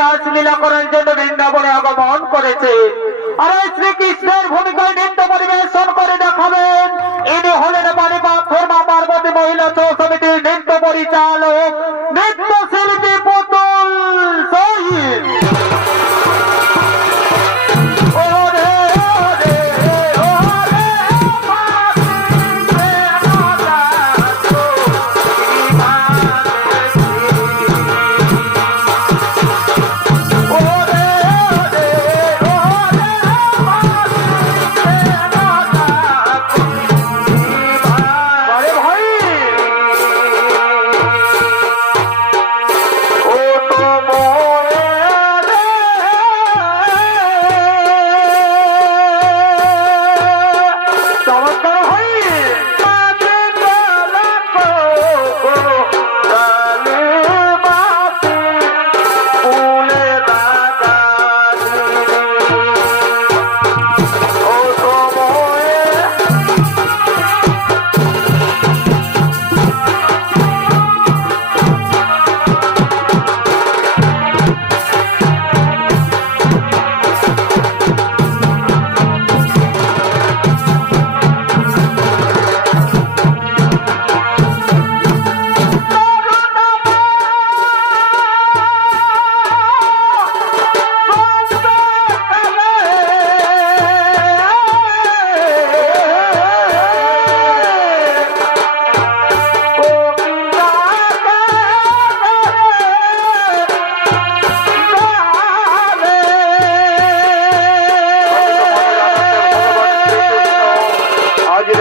রাসলীলা করার জন্য বৃন্দাবনে আগমন করেছে। আর শ্রীকৃষ্ণের ভূমিকায় নৃত্য পরিবেশন করে দেখাবেন ইনি হলেন পানিপাথর মা পার্বতী মহিলা সমিতির নৃত্য পরিচালক নৃত্যশিল্পী পুতুল শহীদ।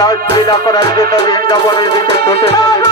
রাসলীলা করার জন্য বৃন্দাবনের দিকে ছুটে চলেছে।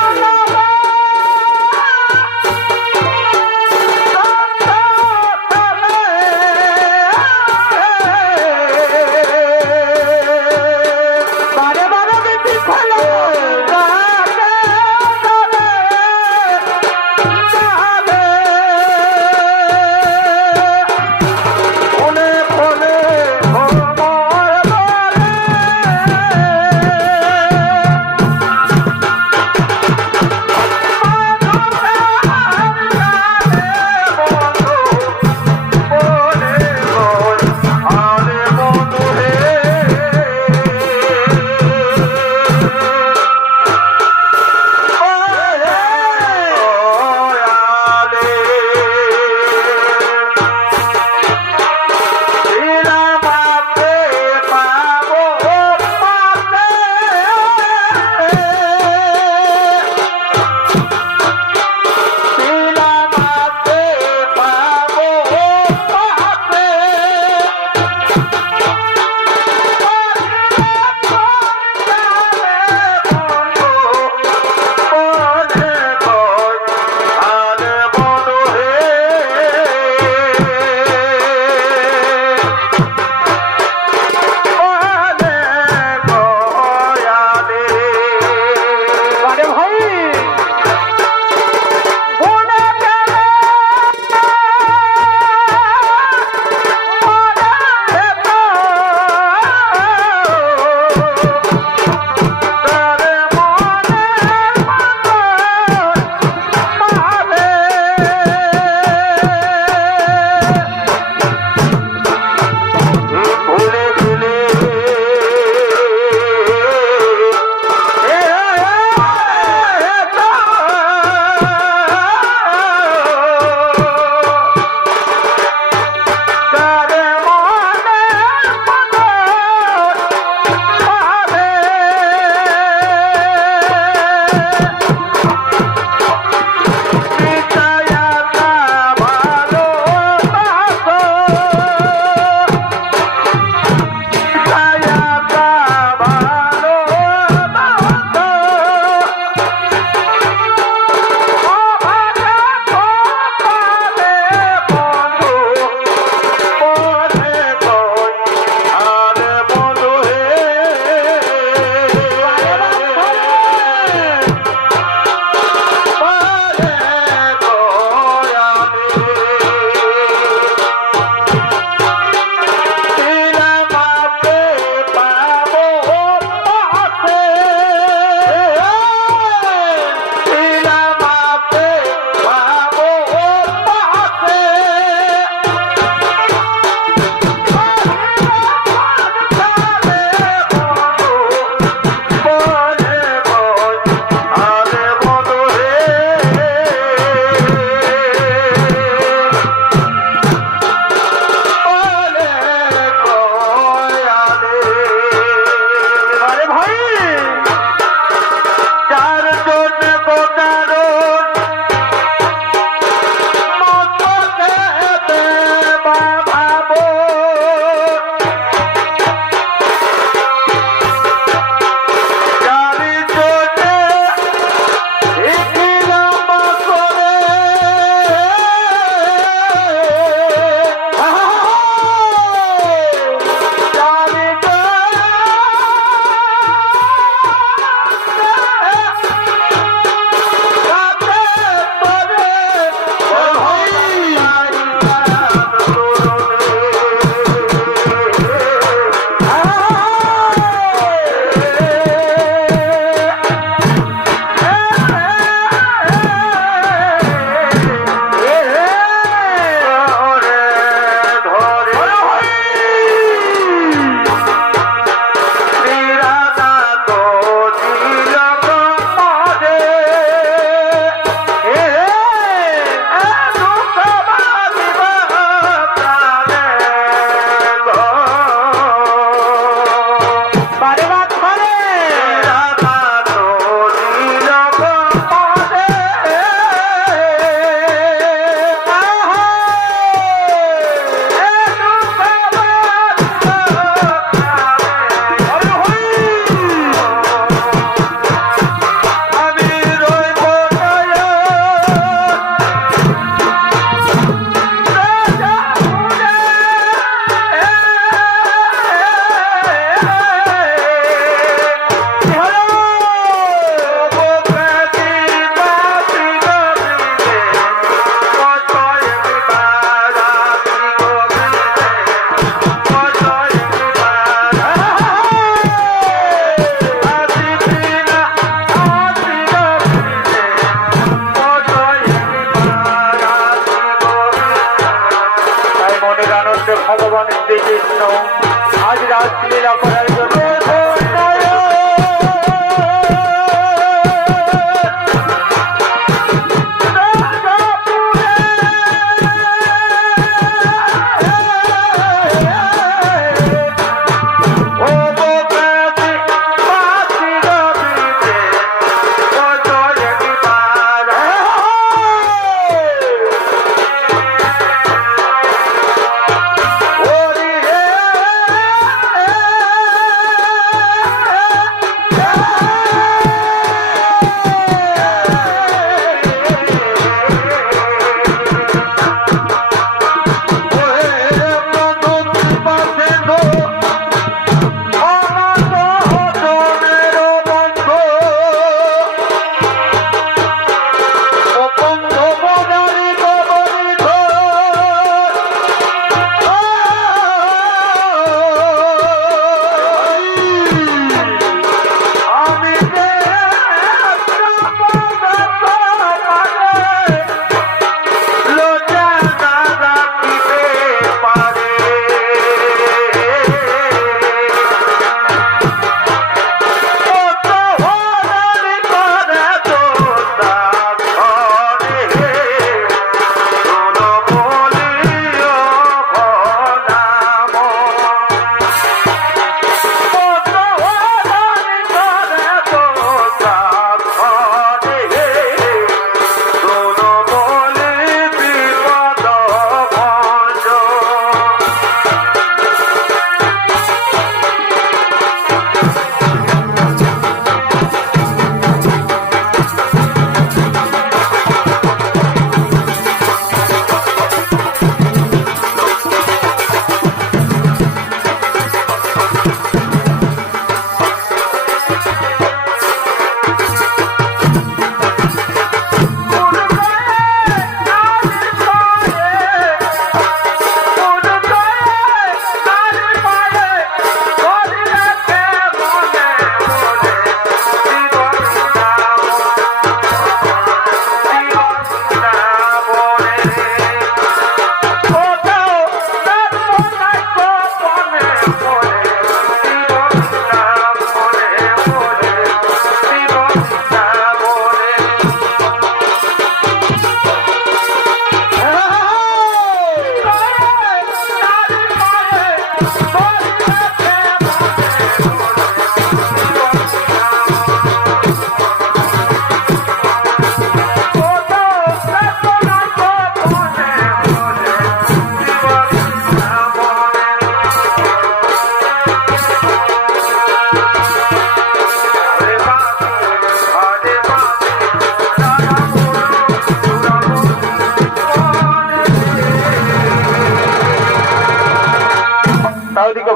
মনের আনন্দে ভগবান শ্রীকৃষ্ণ আজ রাসলীলা করার জন্য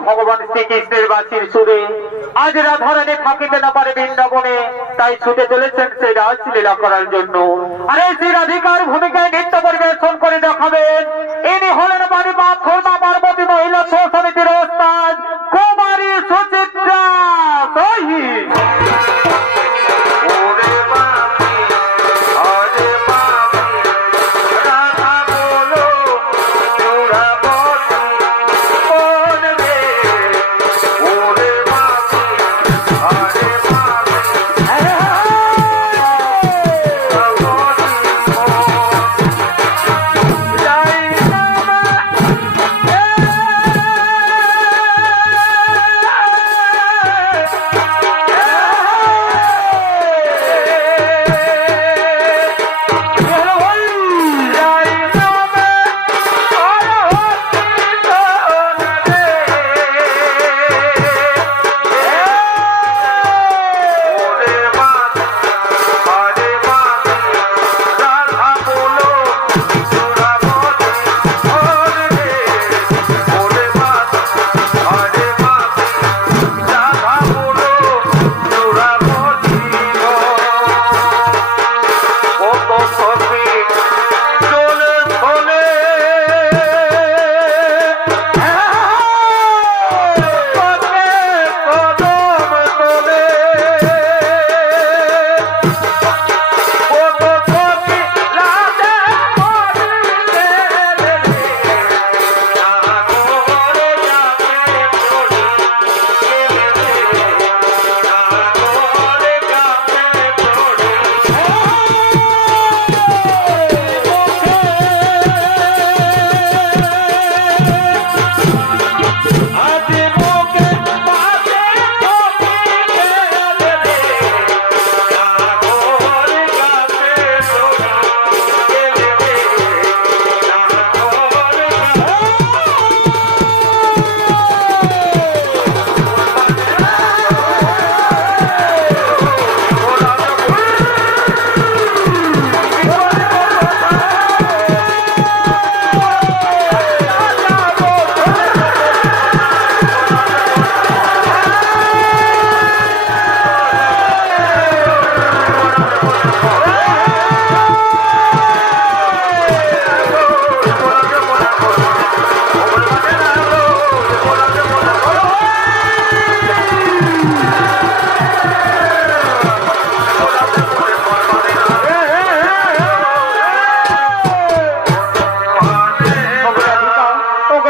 ভগবান শ্রীকৃষ্ণের বাঁশির সুরে আজ রাধারানী থাকিতে না পারে বৃন্দাবনে, তাই ছুটে চলেছেন সেই রাসলীলা করার জন্য। আরে সেই রাধিকার ভূমিকায় নৃত্য পরিবেশন করে দেখাবেন ইনি হলেন বাড়ি মা পার্বতী মহিলা সমিতির ওস্তাদ কুমারী সুচিত্রা সহি।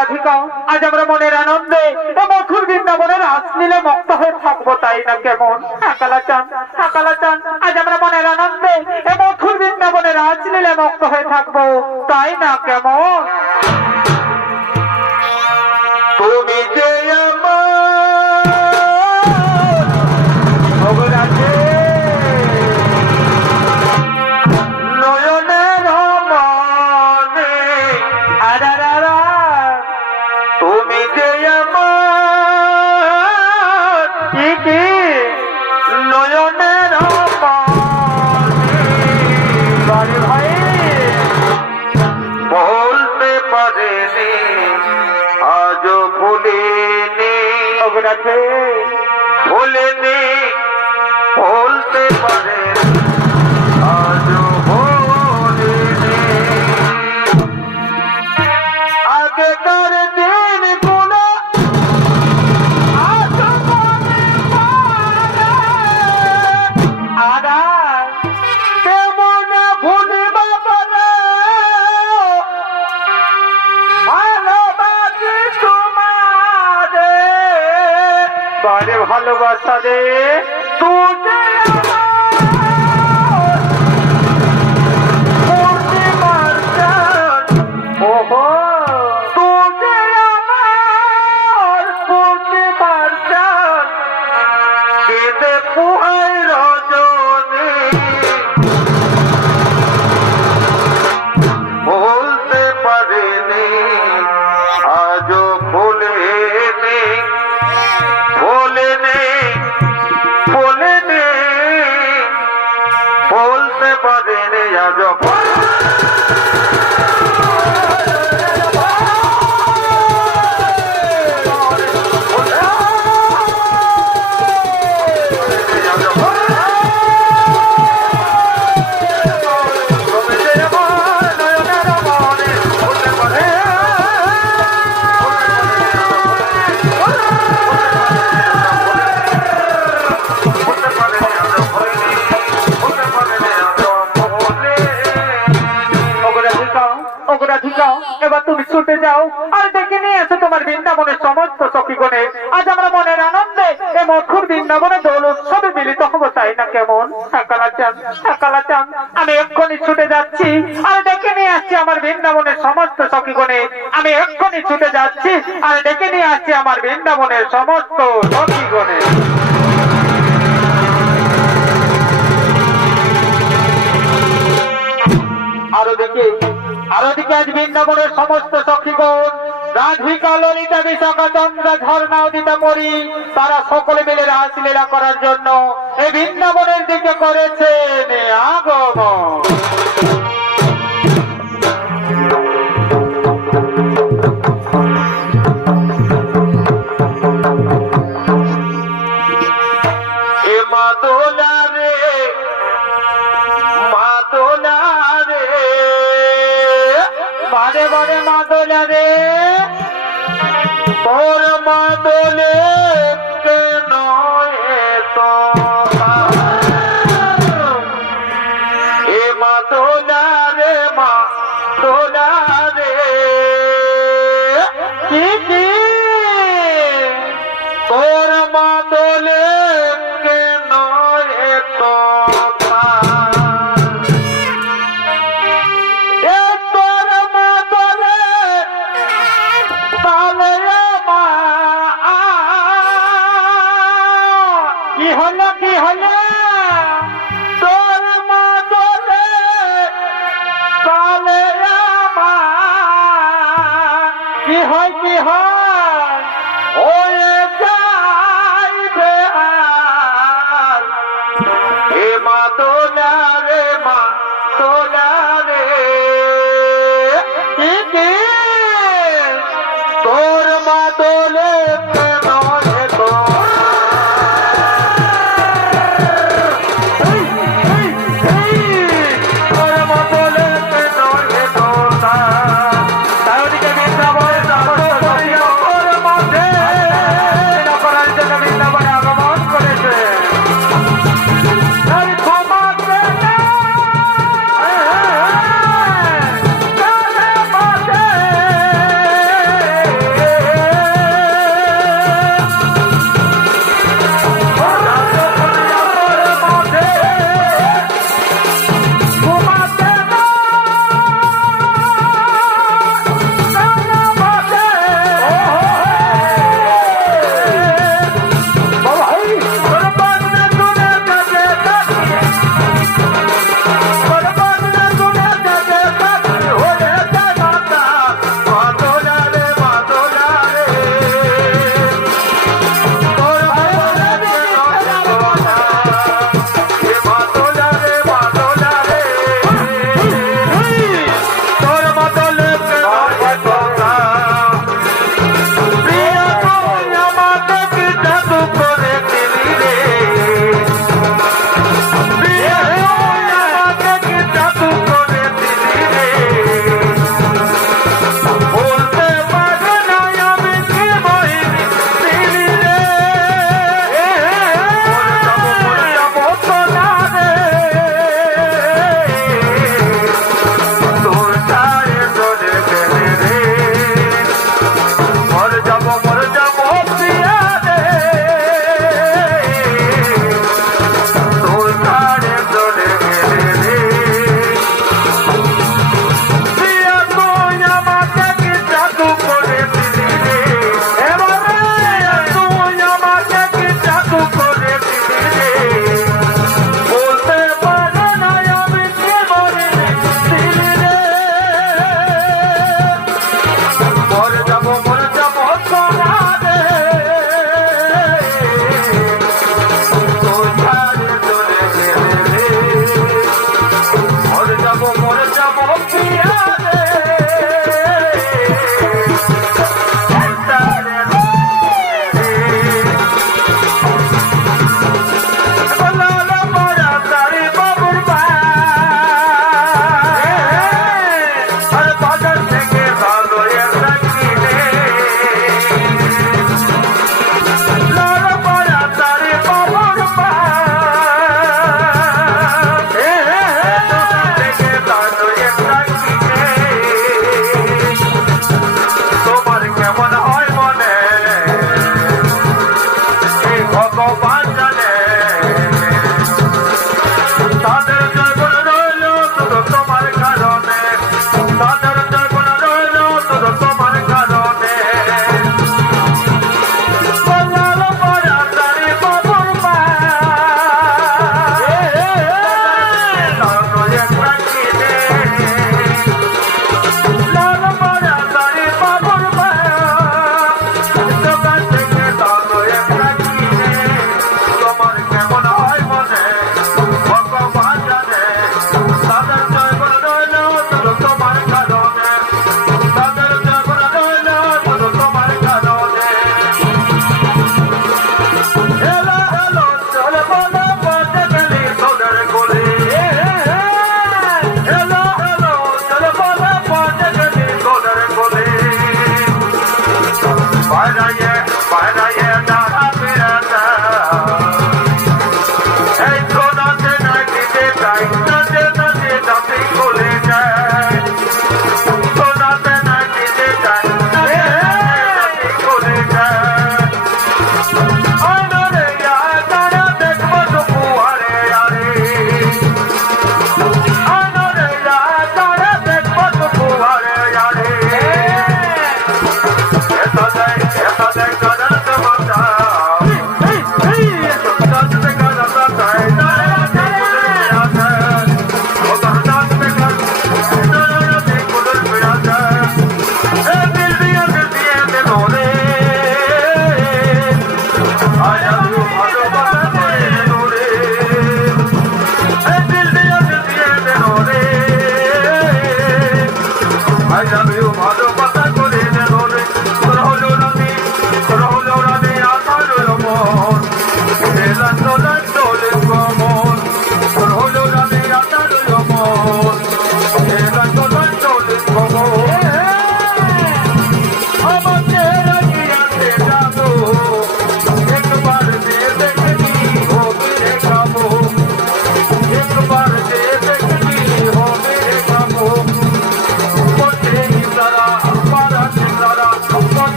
রাধিকা, আজ আমরা মনের আনন্দে ও মধুর বৃন্দাবনের আসলিলে মুক্ত হয়ে থাকবো, তাই না কেমন? কালাচাঁদ, আজ আমরা মনের আনন্দে ও মধুর বৃন্দাবনের আসলিলে মুক্ত হয়ে থাকবো, তাই না কেমন? তুমি যে ভুলেনি বলতে পারে আজও ভুলেনি আগেকার দিন গুলো কেমন ভুলিবা বলে ভালোবাসি তোমারে বারে ভালোবাসা রে তুই ওহো তুই আমার করতে পারছান কেঁদে পুহাই রজনী বলতে পারেনি আজও ভুলেনি বলতে পারেনি আজও এবার তুমি ছুটে যাও আর দেখে নিয়ে এসো তোমার বৃন্দাবনের সমস্ত সখীগণে। আজ আমরা মনের আনন্দে এই মধুর বৃন্দাবনে দোল উৎসবে মিলিত হবো, তাই না কেমন? কালাচাঁদ, আমি এক্ষুনি ছুটে যাচ্ছি আর ডেকে নিয়ে আসছি আমার বৃন্দাবনের সমস্ত সখীগণে। আমি এক্ষুনি ছুটে যাচ্ছি আর ডেকে নিয়ে আসছি আমার বৃন্দাবনের সমস্ত সখীগণে। আরো দিকে আজ বৃন্দাবনের সমস্ত সখীগণ রাধিকা, ললিতা, বিশাখা, চন্দ্রা, ঝর্ণা, উদিতা, পরি তারা সকলে মিলে রাসলীলা করার জন্য এই বৃন্দাবনের দিকে করেছেন আগমন। বারে বারে মাদলা রে তোর মাদলে কেন তো এ মাদলা রে মাদলা রে কি তোর মাদলে কেন তো কি হলো তোর মাদলে তালে কি হয় হয়ে যাইবে আর এ মাদলা রে মাদলা রে কি তোর মাদলে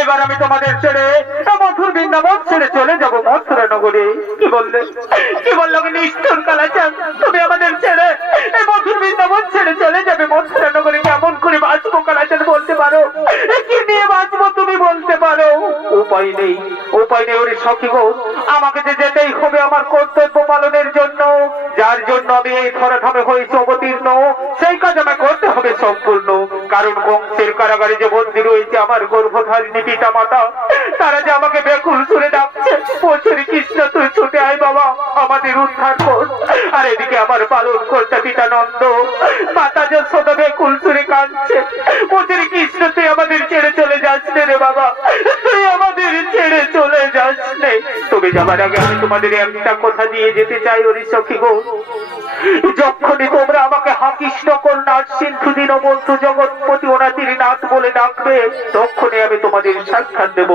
এবার আমি তোমাদের ছেড়ে মথুর বৃন্দাবন ছেড়ে চলে যাবো মথুরা নগরে। কি বললে নিষ্ঠুর কালাচাঁদ, তুমি আমাদের ছেড়ে মথুর বৃন্দাবন ছেড়ে চলে যাবে মথুরা নগরে? কেমন করে বাঁচবো কালাচাঁদ? উপায় নেই ওরে সখী গো, আমাকে যে যেতেই হবে আমার কর্তব্য পালনের জন্য। যার জন্য আমি এই ধরাধামে হয়েছে অবতীর্ণ, সেই কাজ আমাকে করতে হবে সম্পূর্ণ। কারণ বংশের কারাগারে যে বন্দী রয়েছে আমার গর্ভধারিণী পিতা মাতা, তারা যে আমাকে বেকুল সুরে ডাকছে, বছরে কৃষ্ণ তুই ছুটে আয় বাবা, আমাদের উদ্ধার কর। আর এদিকে আমার পালন কর্তা পিতা নন্দ, মাতা যশোদা বেকুল সুরে কাঁদছে, বছরে কৃষ্ণ তুই আমাদের ছেড়ে চলে যাস রে বাবা, তুই আমাদের ছেড়ে চলে যাস নে। তবে যাবার আগে আমি তোমাদের একটা কথা দিয়ে যেতে চাই ওরে সখী গো, যখনই তোমরা আমাকে হাকিষ্ট করনাথ সিন্ধু দীনবন্ধু জগৎপতি অনাথির নাথ বলে ডাকবে, তখনই আমি তোমাদের সাক্ষাৎ দেব।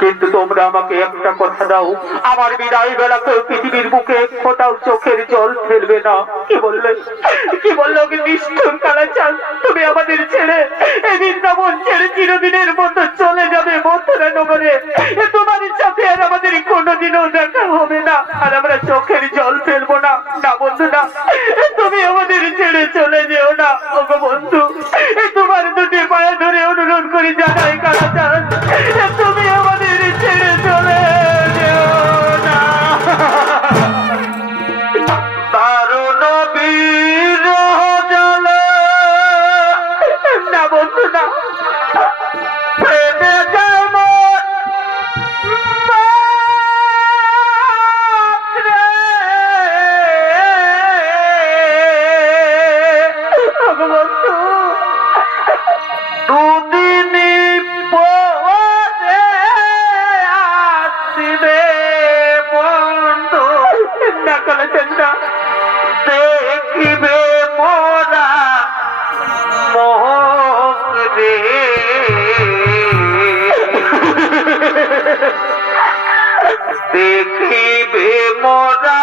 কিন্তু তোমরা আমাকে একটা কথা দাও, আমার বিদায় বেলাকে পৃথিবীর বুকে এক ফোঁটাও চোখের জল ফেলবে না। কি বললে, কি বললো কি নিষ্ঠুর কালাচাঁদ, তুমি আমাদের ছেড়ে এই বৃন্দাবন ছেড়ে চিরদিনের মতো চলে যাবে মথুরা নগরে। তোমার সাথে আর আমাদের কোনোদিনও দেখা হবে না, আর আমরা চোখের জল ফেলবো না। না বন্ধু না, তুমি আমাদের ছেড়ে চলে যেও না। ওগো বন্ধু, তোমার দুটি পায়ে ধরে অনুরোধ করি জানাই কালাচাঁদ, তুমি আমাদের ছেড়ে চলে যেও না। দারুণ বীর জলে না বন্ধু না, প্রেমে যেমন দুদিনই পরে আসবে বন্ধু না কালাচাঁদ, দেখিবে মোরা মোহ রে, দেখিবে মোরা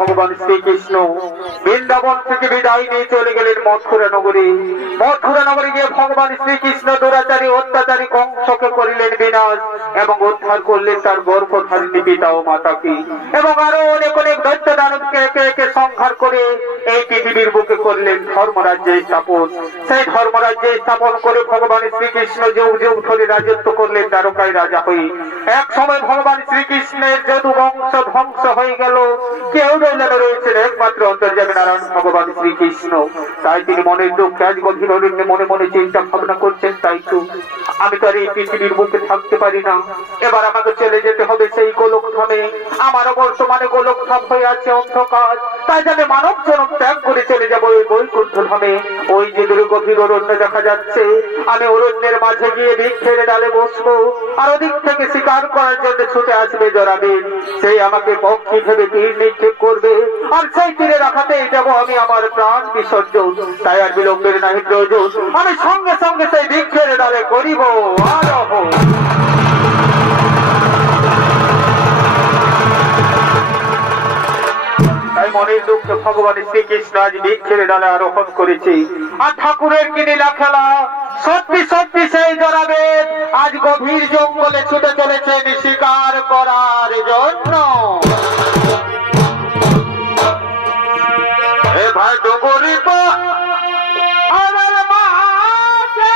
ভগবান শ্রীকৃষ্ণ বৃন্দাবন থেকে বিদায় নিয়ে চলে গেলেন মথুরা নগরে। মথুরা নগরে গিয়ে ভগবান শ্রীকৃষ্ণ দুরাচারী অত্যাচারী কংসকে করিলেন বিনাশ এবং উদ্ধার করলেন তার গর্ভধারিণী পিতা ও মাতাকে, এবং আরো অনেক অনেক দৈত্য দানবকে একে একে সংহার করে এই পৃথিবীর বুকে করলেন ধর্মরাজ্য স্থাপন। সেই ধর্মরাজ্য স্থাপন করে ভগবান শ্রীকৃষ্ণ যুগ যুগ ধরে রাজত্ব করলেন দ্বারকায় রাজা হয়ে। এক সময় ভগবান শ্রীকৃষ্ণের যদু বংশ ধ্বংস হয়ে গেল, কেউ রইলেন রয়েছেন একমাত্র অন্তর্যামী নারায়ণ ভগবান শ্রীকৃষ্ণ। কৃষ্ণ। তাই তিনি মনের দুঃখে আজ গভীর অরণ্যে মনে মনে চিন্তা ভাবনা করছেন। তাই তো আমি তো আর এই পৃথিবীর বুকে থাকতে পারি না, এবার আমাকে চলে যেতে হবে সেই গোলক ধামে। আমারও বর্তমানে গোলক ধাম হয়ে আছে অন্ধকার, তাই আমি মানব জনম ত্যাগ করে চলে যাবো ওই বৈকুণ্ঠ ধামে। ওই যে দূরে গভীর অরণ্য দেখা যাচ্ছে, আমি অরণ্যের মাঝে গিয়ে বৃক্ষের ডালে বসবো, আর ওদিক থেকে শিকার করার জন্য ছুটে আসবে জরাবীর। সেই আমাকে পক্ষী ভেবে তীর নিক্ষেপ করবে, আর সেই তীরে রাখাতেই যাবো আমি আমার প্রাণ বিসর্জন। তাই আর বিলম্বের নাহি প্রয়োজন, আমি সঙ্গে সঙ্গে সেই বৃক্ষের ডালে করিব আরোহ। তাই মনের দুঃখে ভগবান শ্রীকৃষ্ণ আজ বৃক্ষের ডালে আরোহণ করেছে। আর ঠাকুরের কি লীলা খেলা, সত্যি সত্যি সেই জরাবেদ আজ গভীর জঙ্গলে ছুটে চলেছেন শিকার করার জন্য। এ ভাই ডোগরি তো আমার মাঝে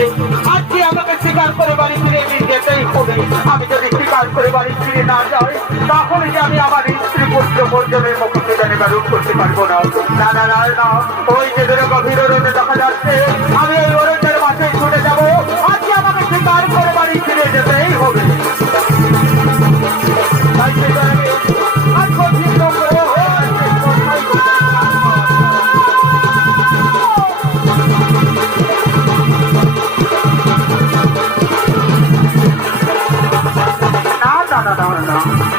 আছে, আজকে আমাকে স্বীকার করে বাড়ি ফিরে যেতেই হবে। আমি যদি স্বীকার করে বাড়ি ফিরে না যাই, তাহলে যে আমি আমার স্ত্রী পুত্র পর্যবের মুখে জানি রূপ করতে পারবো না। না না না না, ওই যে দূরে গভীর অরণ্যে দেখা যাচ্ছে, আমি এই অরণ্যের মাঠে ছুটে যাবো। আজকে আমাকে স্বীকার করে বাড়ি ফিরে যেতেই হবে। তাই সে কারণে আজ গভীর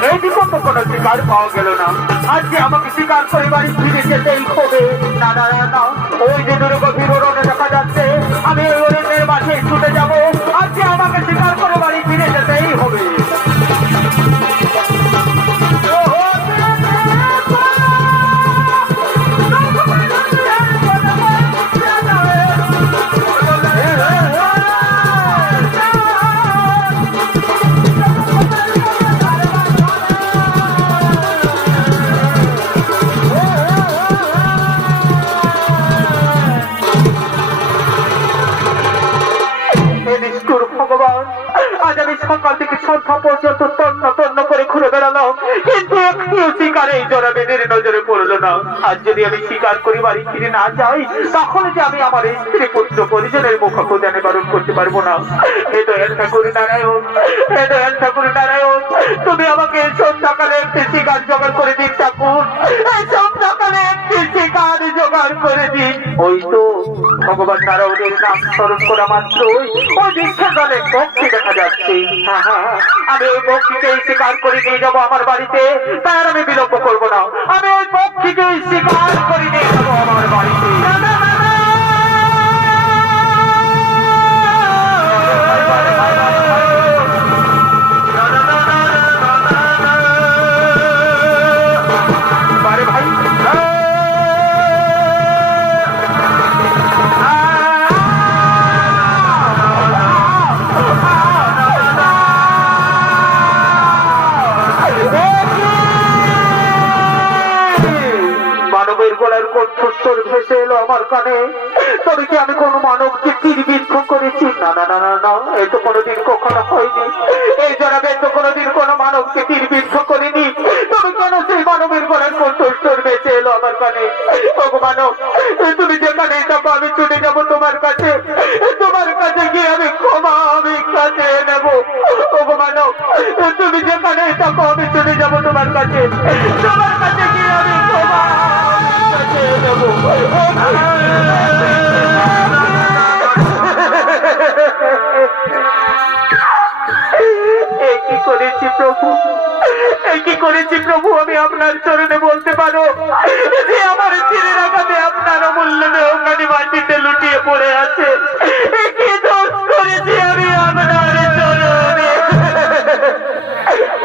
এই বিকল্প কোনো শিকার পাওয়া গেল না। আজকে আমাকে শিকার করে বাড়ি ফিরে যেতেই হবে। না না না না, ওই যে দূরে গভীর অরণ্যে দেখা যাচ্ছে, আমি ওই অরণ্যের মাঠে ছুটে যাবো। আজকে আমাকে শিকার করে বাড়ি ফিরে যেতেই হবে। আজ আমি সকাল থেকে সন্ধ্যা পর্যন্ত তন্ন তন্ন করে ঘুরে বেড়ালাম, কিন্তু একটিও শিকার এই জরাবেদের নজরে পড়লো না। আজ যদি আমি শিকার করি বাড়ি ফিরে না যাই, তাহলে যে আমি আমার স্ত্রী পুত্র পরিজনের মুখ খোঁজা নিবারণ করতে পারবো না। হে দয়াল ঠাকুর নারায়ণ, হে দয়াল ঠাকুর নারায়ণ, তুমি আমাকে সন্ধ্যাকালে একটি শিকার জোগাড় করে দিন ঠাকুর। এই সন্ধ্যাকালে একটি শিকার জোগাড় করে দিন। ওই তো ভগবান নারায়ণের নাম স্মরণ করা মাত্র ওই দীক্ষার দলে পক্ষী দেখা যাচ্ছে। আমি ওই পক্ষীকে শিকার করে নিয়ে যাবো আমার বাড়িতে, তাই আর আমি বিলম্ব করবো না। আমি ওই পক্ষীকে শিকার করে নিয়ে যাবো আমার বাড়িতে। মানবের গলার কণ্ঠস্বর ভেসে এলো আমার কানে। তবে কি আমি কোন মানবকে তীরবিদ্ধ করেছি? না না না না না, এই তো কোনোদিন কখনো হয়নি। এই জনাবে তো কোনোদিন কোন মানবকে তীরবিদ্ধ করিনি। তবে কেন সেই মানবের গলার কণ্ঠস্বর ভেসে এলো আমার কানে? ওগো মানব, তুমি যেখানে থাকো আমি ছুটে যাবো তোমার কাছে। তোমার কাছে গিয়ে আমি ক্ষমা আমি কাছে নেবো। ওগো মানব, তুমি যেখানে থাকো আমি ছুটে যাবো তোমার কাছে। তোমার কাছে গিয়ে আমি ক্ষমা কি করেছি প্রভু, কি করেছি প্রভু? আমি আপনার চরণে বলতে পারো যে আমার ছেলের আঘাতে আপনার অমূল্য দেহখানি মাটিতে লুটিয়ে পড়ে আছে। কি দোষ করেছি আমি আপনার চরণে?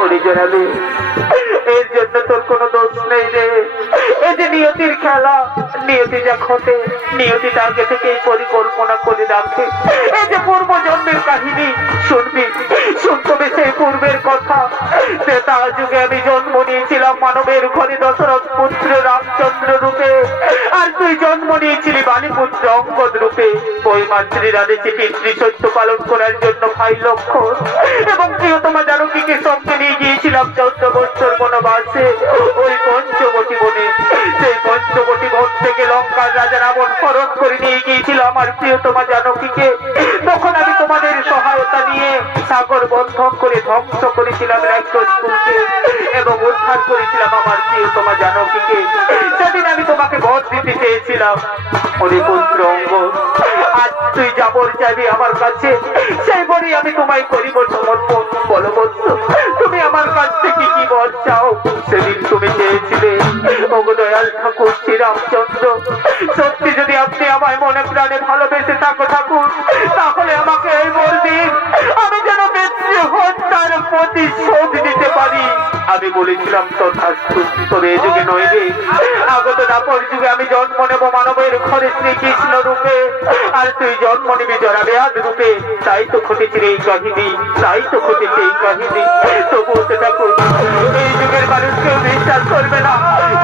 উনি জানাবে এর জন্য তোর কোনো দোষ নেই রে। এই যে নিয়তির খেলা, নিয়তি যা ঘটে নিয়তি আগে থেকেই পরিকল্পনা করে রাখে। এই যে পূর্ব জন্মের কাহিনী শুনবি, শুনতবে সেই পূর্বের কথা। ত্রেতা যুগে আমি জন্ম নিয়েছিলাম মানবের ঘরে দশরথ পুত্র রামচন্দ্র রূপে, আর তুই জন্ম নিয়েছিলি বালিপুত্র অঙ্গদ রূপে। ওই মাতৃর আদেশে পিতৃ সত্য পালন করার জন্য ভাই লক্ষণ এবং প্রিয়তমা জানকীকে সঙ্গে নিয়ে গিয়েছিলাম 14 বছর বনবাসে ওই পঞ্চবটী বনে। সেই পঞ্চবটী বন থেকে লঙ্কার রাজা রাবণ হরণ করে নিয়ে গিয়েছিল আমার প্রিয়তমা জানকীকে। তখন আমি তোমাদের সহায়তা নিয়ে সাগর বন্ধন করে ধ্বংস করেছিলাম রাক্ষসকুলকে এবং উদ্ধার করেছিলাম আমার প্রিয়তমা জানকীকে। সেদিন আমি তোমাকে বধ দিতে চেয়েছিলাম। ওরে পুত্র অঙ্গদ, আজ তুই যাবর যাবি আমার কাছে, সেই বড়ি আমি তোমায় করিব সমর্পণ। বলো বৎস, তুমি আমার কাছ থেকে কি বর চাও? সেদিন তুমি চেয়েছিলে ওগো দয়াল ঠাকুর শ্রীরামচন্দ্র, সত্যি যদি আপনি আমায় মনে প্রাণে ভালোবেসে থাকো ঠাকুর, তাহলে আমাকে এই বর দিন, আমি যেন পিতৃ হত্যার প্রতিশোধ নিতে পারি। আমি বলেছিলাম তথাস্তু, তবে এ যুগে নয় রে, আগত দাপর যুগে আমি জন্ম নেব মানবের ঘরে শ্রীকৃষ্ণ রূপে, আর তুই জন্ম নিবি জরাবেয়াদ রূপে। তাই তো ঘটেছে এই কাহিনী, তাই তো ঘটেছে এই কাহিনী। তবুও তো ঠাকুর এই যুগের মানুষ কেউ বিশ্বাস করবে না।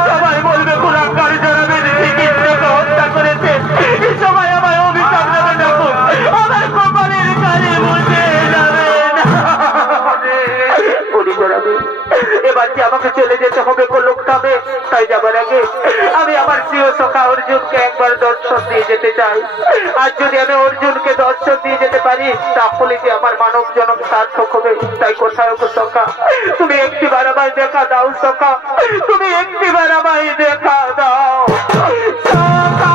সবাই বলবে কুলাঙ্গার জরাবেদ শ্রীকৃষ্ণকে হত্যা করেছে। সবাই আমায় অভিশাপ দেবে ঠাকুর, আমার এবার যে আমাকে চলে যেতে হবে গোলকধামে, তাই যাবার আগে আমি আমার প্রিয় সখা অর্জুনকে একবার দর্শন দিয়ে যেতে চাই। আর যদি আমি অর্জুনকে দর্শন দিয়ে যেতে পারি তাহলে যে আমার মানব জনম সার্থক হবে। তাই কোথায় গো সখা, তুমি একটিবার আমায় দেখা দাও সখা, তুমি একটিবার আমায় দেখা দাও সখা।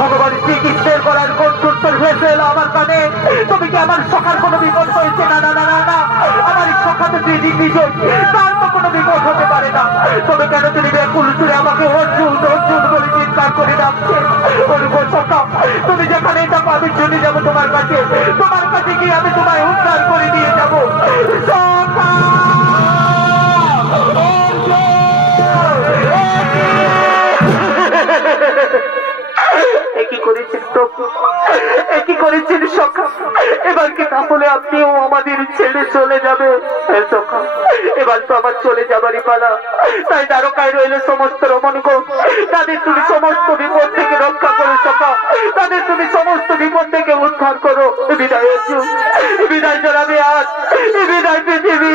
ভগবান শ্রীকৃষ্ণের গলার কণ্ঠস্বর ভেসে এলো আমার কানে। তুমি কি আমার সখার কোনো বিপদ হয়েছে? না না না না না, আমার সখা তো বিজয়, তার তো কোনো বিপদ হতে পারে না। তবে কেন তুমি ব্যাকুল সুরে আমাকে অর্জুন অর্জুন বলে চিৎকার করে ডাকছে? বলবো সখা, তুমি যেখানে থাকো আমি চলে যাবো তোমার কাছে, তোমার কাছে গিয়ে আমি তোমায় উদ্ধার করে দিয়ে যাবো সখা। একই করেছেন প্রভু, একই করেছেন সখা। এবার কি তাহলে আপনিও আমাদের ছেড়ে চলে যাবে? সখা, এবার তো আমার চলে যাবারই পালা। তাই দ্বারকায় রইলে সমস্ত রমণগণ, তাদের তুমি সমস্ত বিপদ থেকে রক্ষা করো সখা, তাদের তুমি সমস্ত বিপদ থেকে উদ্ধার করো। বিদায় অর্জুন, বিদায় জানাবে আজ, বিদায় পৃথিবী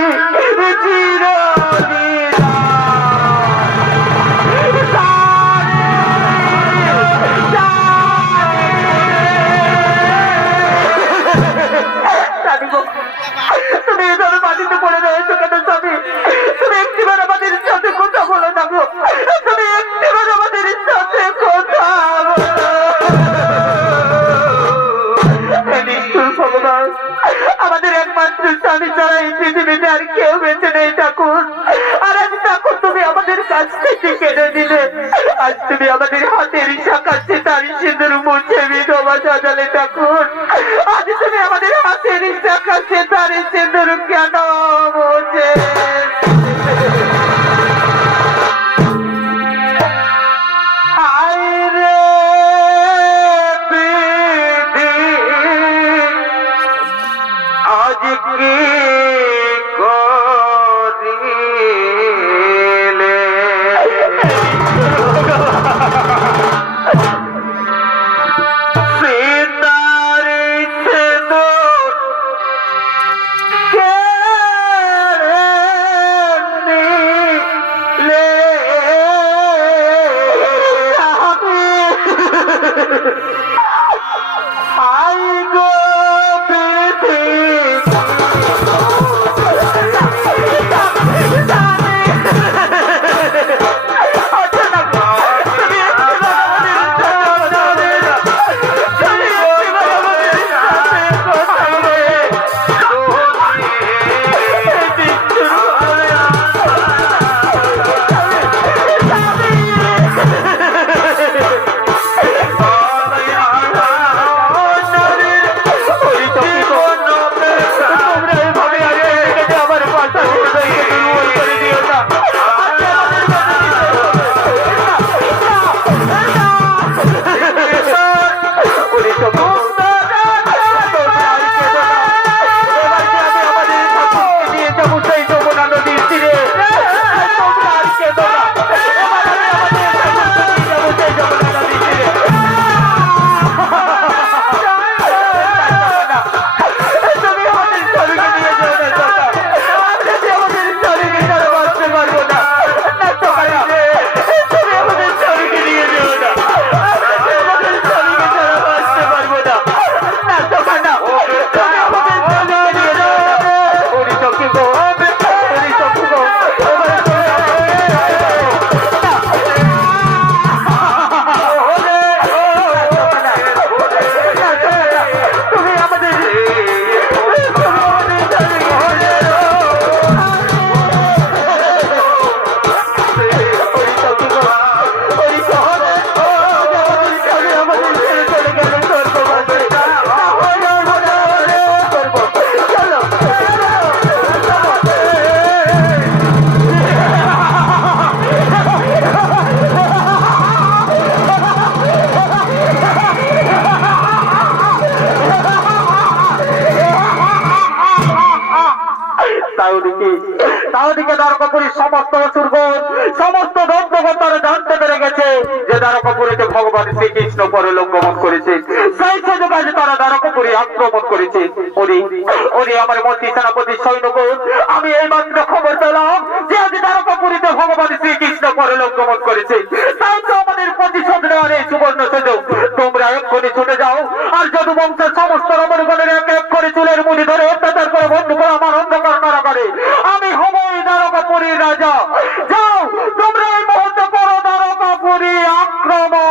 তুমি এভাবে মাটিতে পড়ে রয়েছো কেন স্বামী? তুমি একটিবার আমাদের সাথে কথা বলো না গো, তুমি একটিবার আমাদের সাথে কথা বলো। ভগবান, আমাদের একমাত্র স্বামী ছাড়া এই পৃথিবীতে আর কেউ বেঁচে নেই ঠাকুর। আর আজ ঠাকুর তুমি আমাদের কাছ থেকে কেড়ে দিলে। আজ তুমি আমাদের হাতের শাখাচ্ছে তারই সিঁদুর মুছে বিধবা সাজালে ঠাকুর। আজ তুমি আমাদের হাতের শাখাচ্ছে তারই সিঁদুর কেন মুছে? তাওদিকে দ্বারকাপুরীর সমস্ত অসুরগণ সমস্ত দন্তগণ তারা জানতে পেরে গেছে যে দ্বারকাপুরীতে ভগবান শ্রীকৃষ্ণ পরলোক গমন করেছে, সেই সুযোগ আজ তারা দ্বারকাপুরী আক্রমণ করেছে। ওরে আমার মন্ত্রী সেনাপতি সৈন্যগণ, আমি এই মাত্র খবর পেলাম যে আজ দ্বারকাপুরীতে ভগবান শ্রীকৃষ্ণ পরলোক গমন করেছে। তাই তো আমাদের প্রতিশোধ নেওয়ার এই সুবর্ণ সুযোগ। তোমরা এক্ষুনি ছুটে যাও আর যদু বংশের সমস্ত রমণগণের এক এক করে চুলের মুড়ি ধরে অত্যাচার করে বন্ধু করে আমার অন্ধকার কারাগারে আমি হব এই দ্বারকাপুরীর রাজা। যাও তোমরা এই মুহূর্তে করো দ্বারকাপুরী আক্রমণ।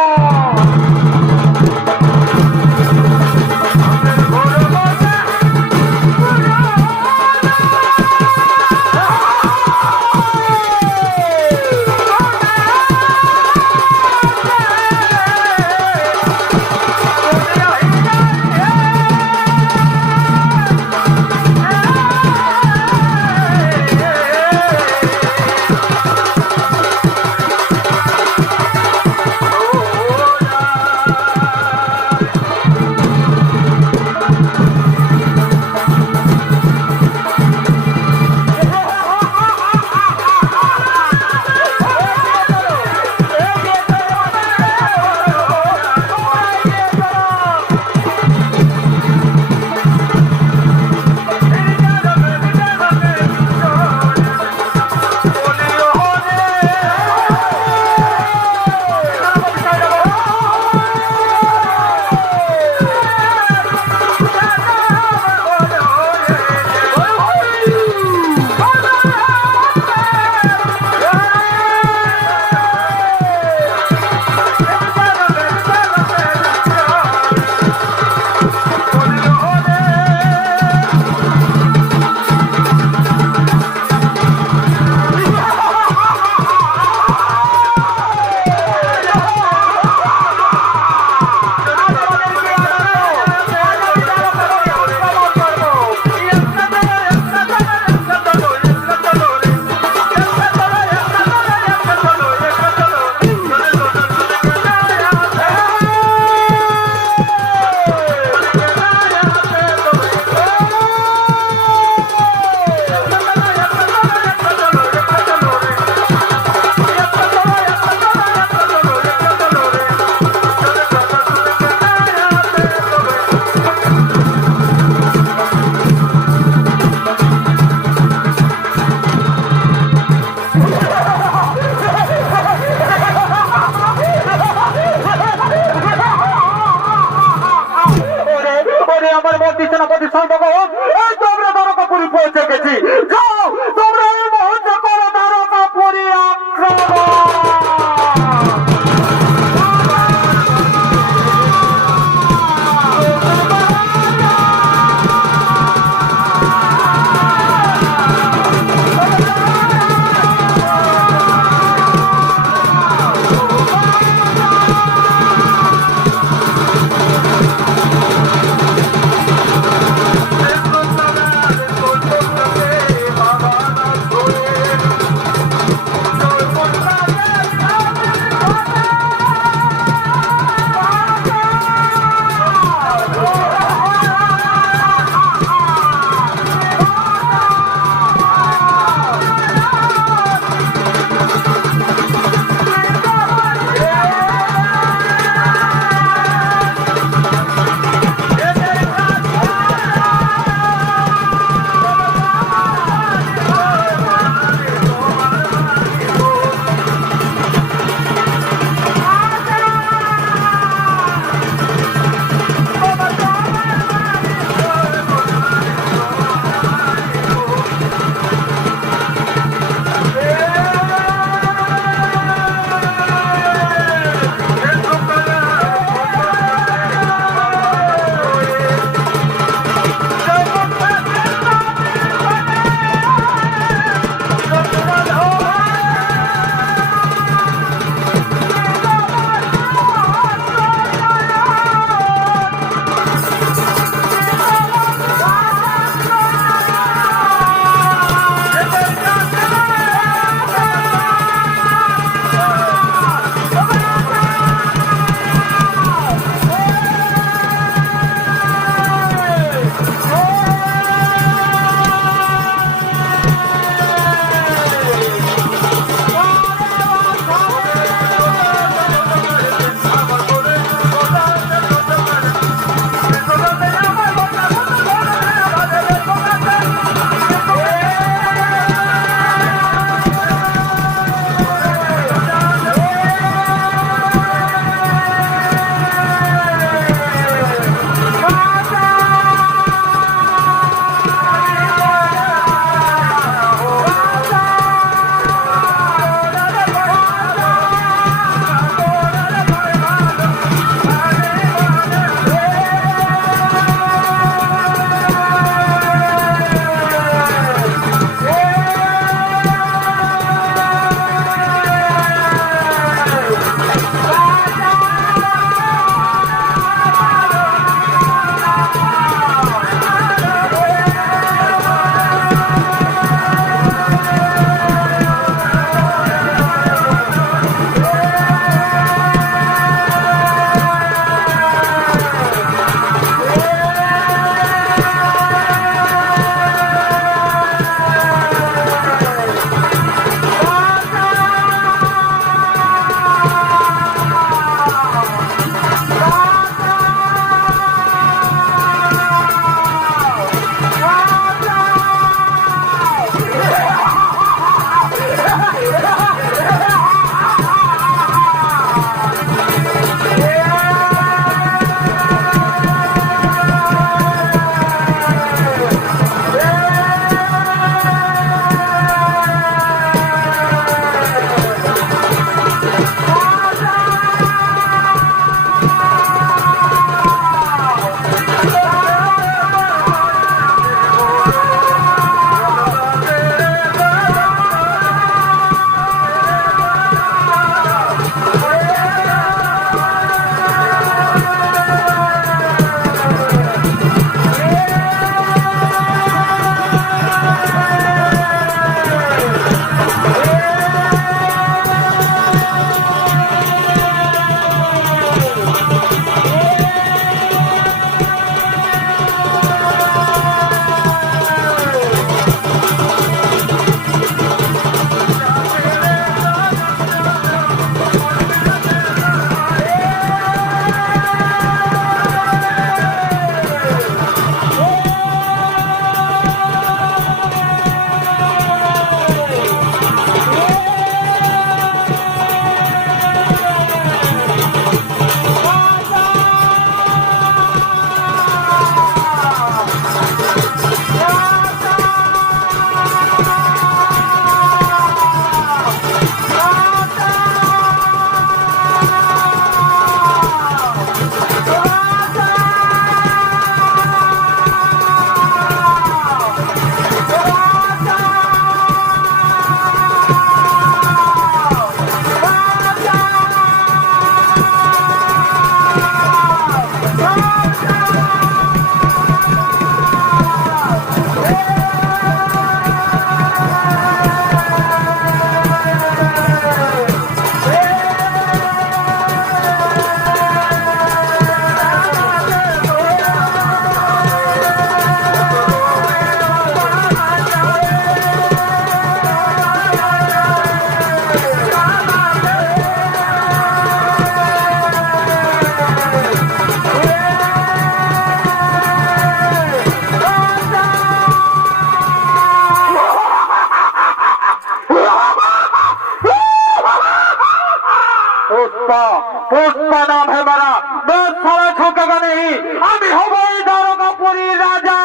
पुष्पा पुष्पा नाम है मेरा, मैं सारा झुकेगा नहीं, আমি হব এই দারোগাপুরীর রাজা।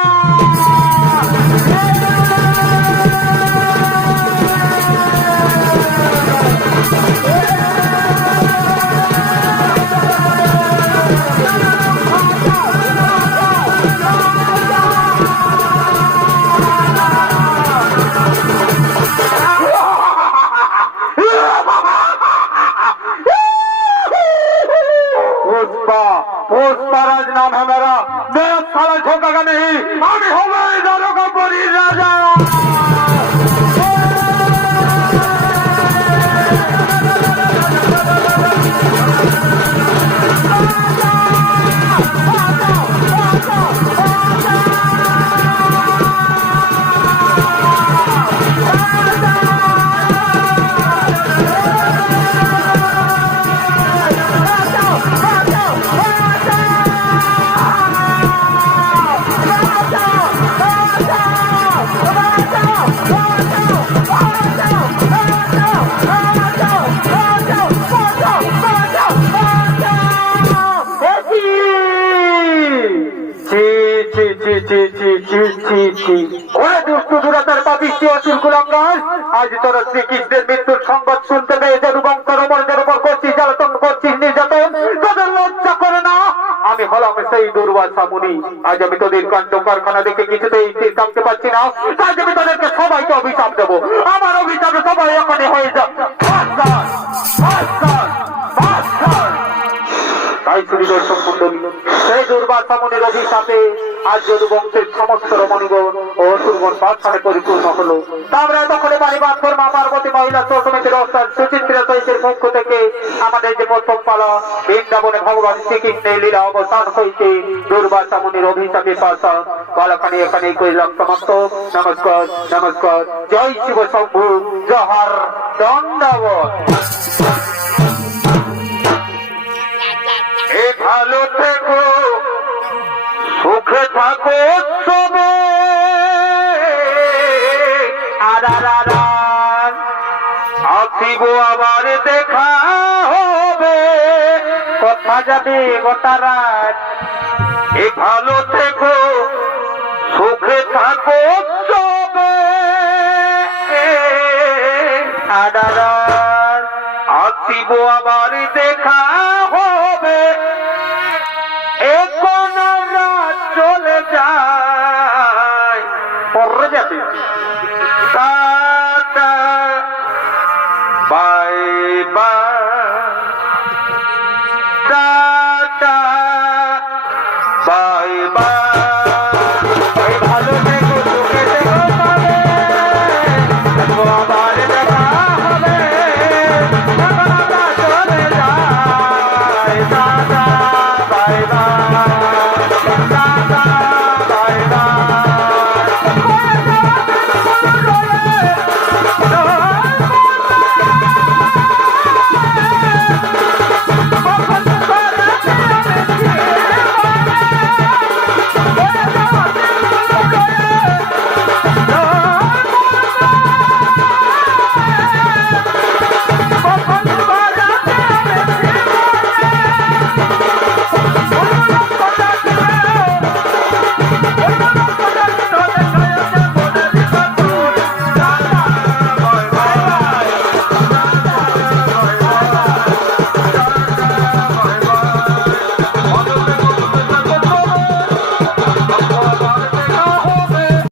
पुष्पा पुष्पाराज नाम है मेरा, मैं साला झोंकेगा नहीं, আমি হব এই দারোগাপুরীর রাজা। আজ তোরা শ্রীকৃষ্ণের মৃত্যুর সংবাদ শুনতে পেয়ে যদুবংশের অমরদের উপর করছিস জ্বালাতন, করছিস নির্যাতন, তোদের লজ্জা করে না? আমি হলাম সেই দুর্বাসা মুনি। আজ আমি তোদের কাণ্ড কারখানা দেখে কিছুতেই স্থির থাকতে পারছি না, তাই আমি তোদেরকে সবাইকে অভিশাপ দেবো। আমার অভিশাপে সবাই ওখানে হয়ে যাবে। তাই শ্রী দর্শক মন্ডলী, সেই দুর্বাসা মুনির অভিশাপে আজ যদুবংশের সমস্ত রমণীগণ ও অসুরগণ পাঠশালে পরিপূর্ণ হলো। আমরা তখন বাড়িবাদ মা পার্বতী মহিলা সমিতির অবস্থান সুচিত্রা চৈতের পক্ষ থেকে আমাদের যে প্রথম পালা বৃন্দাবনে ভগবান শ্রীকৃষ্ণের লীলা অবসান হইতে দুর্বাসা মুনির অভিশাপে পাশা পালাখানি এখানে করিলাম সমাপ্ত। নমস্কার নমস্কার, জয় শিব শম্ভু, জহার দণ্ডাবত। ভালো থেকো, সুখে থাকো সবে, আসিব আবার দেখা হবে, কথা যাবে গোটা রাত। এ ভালো থেকো, সুখে থাকো সবে, আসিব আবার দেখা হবে, এখন রাত চলে যায় পরে যাবে। Tata bye bye, tata bye bye.